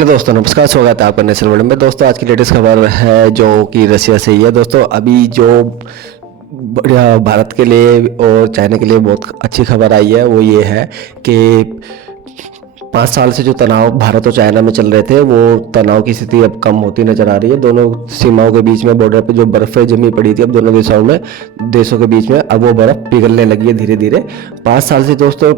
दोस्तों नमस्कार, स्वागत है आपका नेशनल वर्ल्ड में। दोस्तों आज की लेटेस्ट खबर है जो कि रशिया से ही है। दोस्तों अभी जो बढ़िया भारत के लिए और चाइना के लिए बहुत अच्छी खबर आई है वो ये है कि 5 साल से जो तनाव भारत और चाइना में चल रहे थे वो तनाव की स्थिति अब कम होती नजर आ रही है। दोनों सीमाओं के बीच में बॉर्डर पे जो बर्फें जमी पड़ी थी अब दोनों देशों के बीच में अब वो बर्फ पिघलने लगी है धीरे धीरे। 5 साल से दोस्तों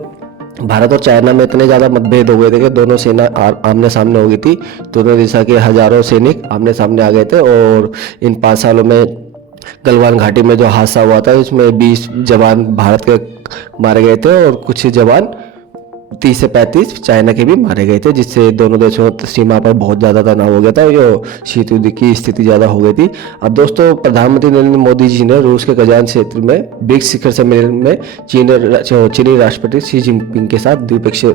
भारत और चाइना में इतने ज़्यादा मतभेद हो गए थे कि दोनों सेना आमने सामने हो गई थी। दोनों दिशा के हजारों सैनिक आमने सामने आ गए थे और इन 5 सालों में गलवान घाटी में जो हादसा हुआ था उसमें 20 जवान भारत के मारे गए थे और कुछ जवान 30 से 35 चाइना के भी मारे गए थे, जिससे दोनों देशों सीमा पर बहुत ज़्यादा तनाव हो गया था। जो शीत युद्ध की स्थिति ज़्यादा हो गई थी। अब दोस्तों प्रधानमंत्री नरेंद्र मोदी जी ने रूस के कजान क्षेत्र में ब्रिक्स शिखर सम्मेलन में चीनी राष्ट्रपति शी जिनपिंग के साथ द्विपक्षीय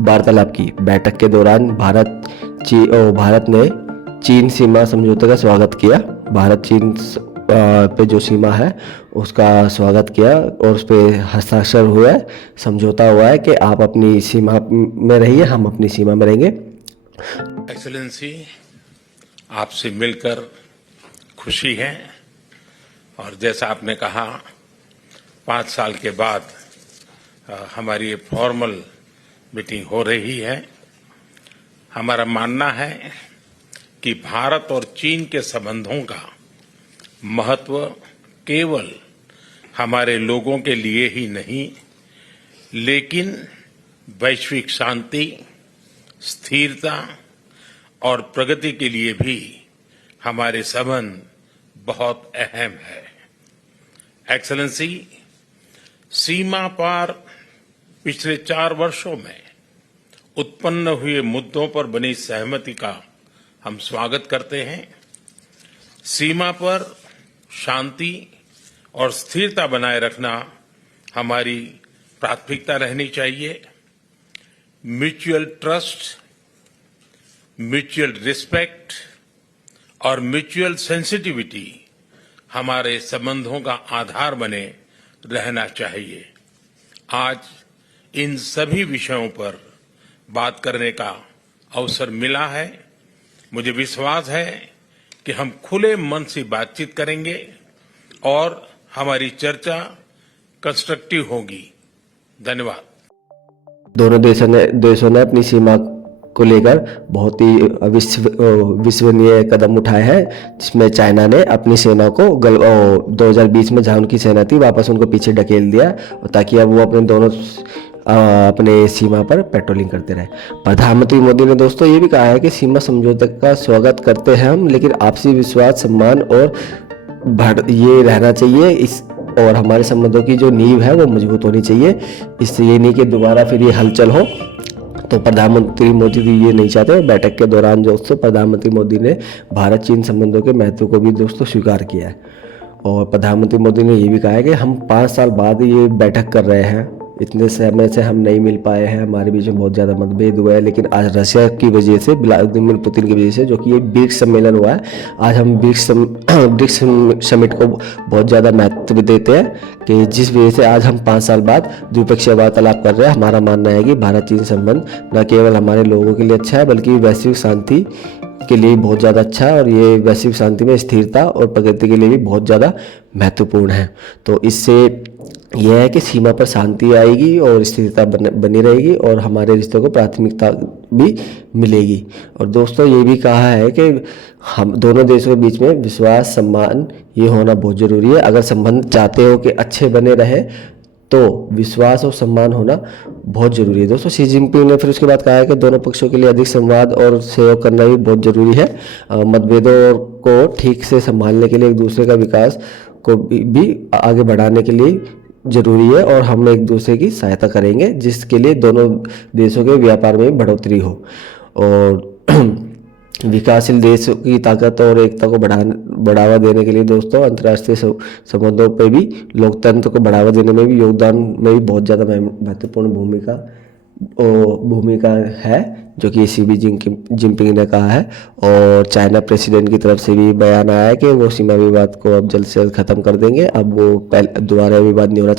वार्तालाप की। बैठक के दौरान भारत ने चीन सीमा समझौते का स्वागत किया। भारत चीन पे जो सीमा है उसका स्वागत किया और उस पर हस्ताक्षर हुआ है, समझौता हुआ है कि आप अपनी सीमा में रहिए, हम अपनी सीमा में रहेंगे। एक्सेलेंसी, आपसे मिलकर खुशी है और जैसा आपने कहा 5 साल के बाद हमारी ये फॉर्मल मीटिंग हो रही है। हमारा मानना है कि भारत और चीन के संबंधों का महत्व केवल हमारे लोगों के लिए ही नहीं लेकिन वैश्विक शांति, स्थिरता और प्रगति के लिए भी हमारे संबंध बहुत अहम है। एक्सेलेंसी, सीमा पार पिछले 4 वर्षों में उत्पन्न हुए मुद्दों पर बनी सहमति का हम स्वागत करते हैं। सीमा पर शांति और स्थिरता बनाए रखना हमारी प्राथमिकता रहनी चाहिए। म्यूचुअल ट्रस्ट, म्यूचुअल रिस्पेक्ट और म्यूचुअल सेंसिटिविटी हमारे संबंधों का आधार बने रहना चाहिए। आज इन सभी विषयों पर बात करने का अवसर मिला है। मुझे विश्वास है कि हम खुले मन से बातचीत करेंगे और हमारी चर्चा कंस्ट्रक्टिव होगी। धन्यवाद। दोनों देशों ने अपनी सीमा को लेकर बहुत ही विश्वसनीय कदम उठाए हैं, जिसमें चाइना ने अपनी सेना को 2020 में जहां उनकी सेना थी वापस उनको पीछे ढकेल दिया ताकि अब वो अपने सीमा पर पेट्रोलिंग करते रहे। प्रधानमंत्री मोदी ने दोस्तों ये भी कहा है कि सीमा समझौते का स्वागत करते हैं हम, लेकिन आपसी विश्वास, सम्मान और ये रहना चाहिए और हमारे संबंधों की जो नींव है वो मजबूत होनी चाहिए। इससे ये नहीं कि दोबारा फिर ये हलचल हो। तो प्रधानमंत्री मोदी जी ये नहीं चाहते। बैठक के दौरान दोस्तों प्रधानमंत्री मोदी ने भारत चीन संबंधों के महत्व को भी दोस्तों स्वीकार किया है और प्रधानमंत्री मोदी ने ये भी कहा है कि हम 5 साल बाद ये बैठक कर रहे हैं। इतने समय से हम नहीं मिल पाए हैं, हमारे बीच में बहुत ज़्यादा मतभेद हुआ है, लेकिन आज रशिया की वजह से, व्लादिमीर पुतिन की वजह से, जो कि ये ब्रिक्स सम्मेलन हुआ है, आज हम ब्रिक्स समिट को बहुत ज़्यादा महत्व देते हैं कि जिस वजह से आज हम 5 साल बाद द्विपक्षीय वार्तालाप कर रहे हैं। हमारा मानना है कि भारत चीन संबंध न केवल हमारे लोगों के लिए अच्छा है बल्कि वैश्विक शांति के लिए बहुत ज़्यादा अच्छा है और ये वैश्विक शांति में स्थिरता और प्रगति के लिए भी बहुत ज़्यादा महत्वपूर्ण है। तो इससे यह है कि सीमा पर शांति आएगी और स्थिरता बनी रहेगी और हमारे रिश्तों को प्राथमिकता भी मिलेगी। और दोस्तों ये भी कहा है कि हम दोनों देशों के बीच में विश्वास, सम्मान ये होना बहुत ज़रूरी है। अगर संबंध चाहते हो कि अच्छे बने रहे तो विश्वास और सम्मान होना बहुत ज़रूरी है। दोस्तों शी जिनपिंग ने फिर उसके बाद कहा है कि दोनों पक्षों के लिए अधिक संवाद और सहयोग करना भी बहुत ज़रूरी है। मतभेदों को ठीक से संभालने के लिए एक दूसरे का विकास को भी आगे बढ़ाने के लिए जरूरी है और हम एक दूसरे की सहायता करेंगे जिसके लिए दोनों देशों के व्यापार में बढ़ोतरी हो। और विकासशील देशों की ताकत और एकता को बढ़ावा देने के लिए दोस्तों अंतर्राष्ट्रीय संबंधों पर भी लोकतंत्र को बढ़ावा देने में भी योगदान में भी बहुत ज़्यादा महत्वपूर्ण भूमिका है, जो कि शी जिनपिंग ने कहा है। और चाइना प्रेसिडेंट की तरफ से भी बयान आया है कि वो सीमा विवाद को अब जल्द से जल्द खत्म कर देंगे। अब वो दोबारा विवाद नहीं होना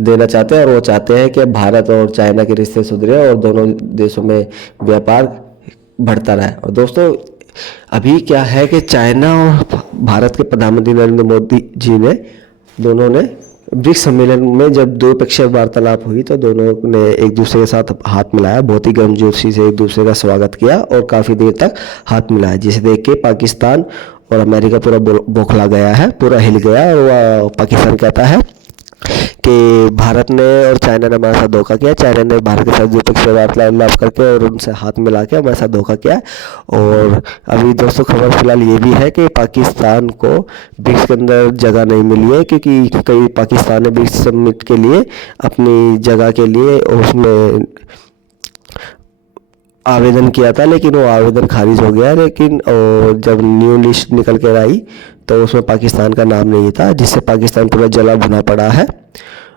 देना चाहते हैं और वो चाहते हैं कि भारत और चाइना के रिश्ते सुधरे और दोनों देशों में व्यापार बढ़ता रहा है। और दोस्तों अभी क्या है कि चाइना और भारत के प्रधानमंत्री नरेंद्र मोदी जी ने दोनों ने ब्रिक्स सम्मेलन में जब द्विपक्षीय वार्तालाप हुई तो दोनों ने एक दूसरे के साथ हाथ मिलाया, बहुत ही गर्मजोशी से एक दूसरे का स्वागत किया और काफ़ी देर तक हाथ मिलाया, जिसे देख के पाकिस्तान और अमेरिका पूरा बौखला गया है, पूरा हिल गया। और पाकिस्तान कहता है कि भारत ने और चाइना ने हमारे साथ धोखा किया, चाइना ने भारत के साथ द्विपक्षीय वार्तालाप करके और उनसे हाथ मिला के हमारे साथ धोखा किया। और अभी दोस्तों खबर फिलहाल ये भी है कि पाकिस्तान को ब्रिक्स के अंदर जगह नहीं मिली है, क्योंकि कई पाकिस्तान ने ब्रिक्स समिट के लिए अपनी जगह के लिए उसमें आवेदन किया था, लेकिन वो आवेदन खारिज हो गया। लेकिन और जब न्यू लिस्ट निकल कर आई तो उसमें पाकिस्तान का नाम नहीं था, जिससे पाकिस्तान पूरा जला भुना पड़ा है।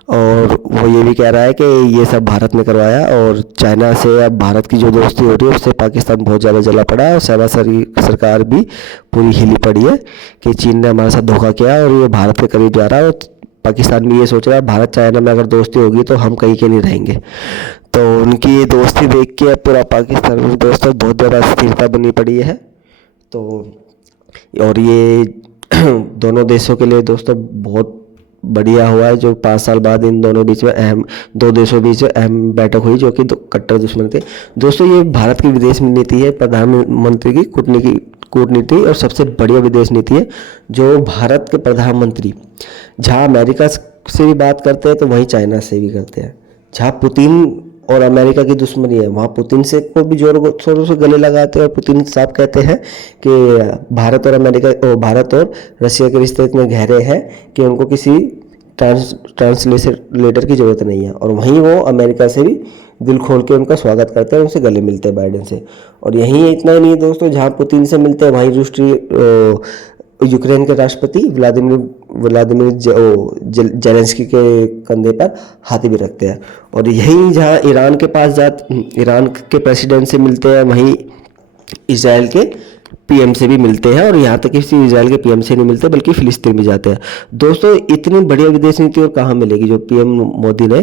और वो ये भी कह रहा है कि ये सब भारत ने करवाया, और चाइना से अब भारत की जो दोस्ती हो रही है उससे पाकिस्तान बहुत ज़्यादा जला पड़ा है। और शहबाज सरकार भी पूरी हिली पड़ी है कि चीन ने हमारे साथ धोखा किया और ये भारत के करीब जा रहा है। और पाकिस्तान भी ये सोच रहा है भारत चाइना में अगर दोस्ती होगी तो हम कहीं के नहीं रहेंगे। तो उनकी ये दोस्ती देख के अब पूरा पाकिस्तान में दोस्तों बहुत ज़्यादा अस्थिरता बनी पड़ी है। तो और ये दोनों देशों के लिए दोस्तों बहुत बढ़िया हुआ है जो 5 साल बाद इन दोनों बीच में दो देशों बीच में अहम बैठक हुई, जो कि कट्टर दुश्मन थे। दोस्तों ये भारत की विदेश नीति है, प्रधानमंत्री की कूटनीति और सबसे बढ़िया विदेश नीति है, जो भारत के प्रधानमंत्री जहाँ अमेरिका से भी बात करते हैं तो वहीं चाइना से भी करते हैं। जहाँ पुतिन और अमेरिका की दुश्मनी है वहाँ पुतिन से को भी जोर शोरों से गले लगाते हैं। और पुतिन साहब कहते हैं कि भारत और रशिया के रिश्ते इतने गहरे हैं कि उनको किसी ट्रांसलेटर की ज़रूरत नहीं है। और वहीं वो अमेरिका से भी दिल खोल के उनका स्वागत करते हैं, उनसे गले मिलते हैं बाइडेन से। और यहीं इतना ही नहीं दोस्तों, जहाँ पुतिन से मिलते हैं वहीं यूक्रेन के राष्ट्रपति व्लादिमीर जेलेंस्की के कंधे पर हाथ भी रखते हैं। और यही जहाँ ईरान के प्रेसिडेंट से मिलते हैं वहीं इजराइल के पीएम से भी मिलते हैं। और यहाँ तक कि सिर्फ इजराइल के पीएम से नहीं मिलते बल्कि फिलिस्तीन भी जाते हैं। दोस्तों इतनी बढ़िया विदेश नीति और कहाँ मिलेगी जो पीएम मोदी ने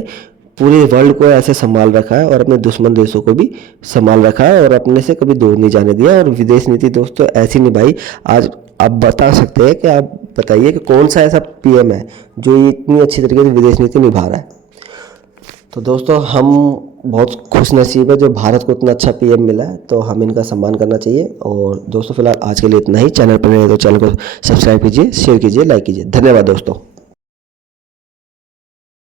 पूरे वर्ल्ड को ऐसे संभाल रखा है और अपने दुश्मन देशों को भी संभाल रखा है और अपने से कभी दूर नहीं जाने दिया। और विदेश नीति दोस्तों ऐसी निभाई। आज आप बता सकते हैं कि आप बताइए कि कौन सा ऐसा पीएम है जो इतनी अच्छी तरीके से विदेश नीति निभा रहा है। तो दोस्तों हम बहुत खुश नसीब है जो भारत को इतना अच्छा पीएम मिला है, तो हम इनका सम्मान करना चाहिए। और दोस्तों फिलहाल आज के लिए इतना ही। चैनल पर नए तो चैनल को सब्सक्राइब कीजिए, शेयर कीजिए, लाइक कीजिए। धन्यवाद दोस्तों।